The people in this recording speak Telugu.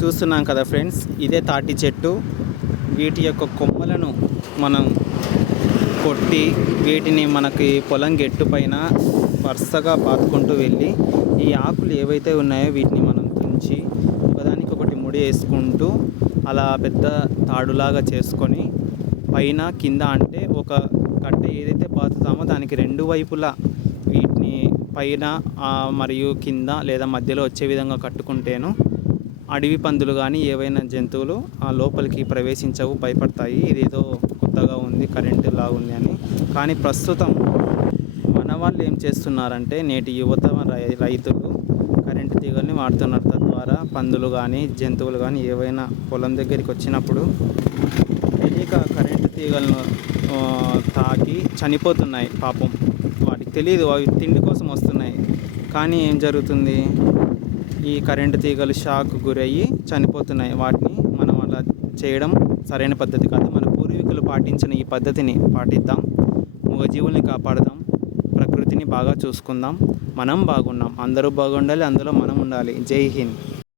చూస్తున్నాం కదా ఫ్రెండ్స్ ఇదే తాటి చెట్టు. వీటి యొక్క కొమ్మలను మనం కొట్టి వీటిని మనకి పొలం గెట్టు పైన వరుసగా పాతుకుంటూ వెళ్ళి ఈ ఆకులు ఏవైతే ఉన్నాయో వీటిని మనం తుంచి ఒకదానికి ఒకటి ముడి వేసుకుంటూ అలా పెద్ద తాడులాగా చేసుకొని పైన కింద అంటే ఒక కట్ట ఏదైతే పాతుతామో దానికి రెండు వైపులా వీటిని పైన మరియు కింద లేదా మధ్యలో వచ్చే విధంగా కట్టుకుంటేను అడవి పందులు కానీ ఏవైనా జంతువులు ఆ లోపలికి ప్రవేశించవు భయపడతాయి. ఇదేదో కొత్తగా ఉంది కరెంటు లాగుంది అని. కానీ ప్రస్తుతం మన వాళ్ళు ఏం చేస్తున్నారంటే నేటి యువత రై- రైతులు కరెంటు తీగల్ని వాడుతున్నారు. తద్వారా పందులు కానీ జంతువులు కానీ ఏవైనా పొలం దగ్గరికి వచ్చినప్పుడు తెలియక కరెంటు తీగలను తాకి చనిపోతున్నాయి. పాపం. వాటికి తెలియదు అవి తిండి కోసం వస్తున్నాయి. కానీ ఏం జరుగుతుంది? ఈ కరెంటు తీగలు షాక్ గురయ్యి చనిపోతున్నాయి. వాటిని మనం అలా చేయడం సరైన పద్ధతి కాదు. మన పూర్వీకులు పాటించిన ఈ పద్ధతిని పాటిద్దాం. మూగజీవుల్ని కాపాడదాం. ప్రకృతిని బాగా చూసుకుందాం. మనం బాగున్నాం. అందరూ బాగుండాలి. అందులో మనం ఉండాలి. జై హింద్.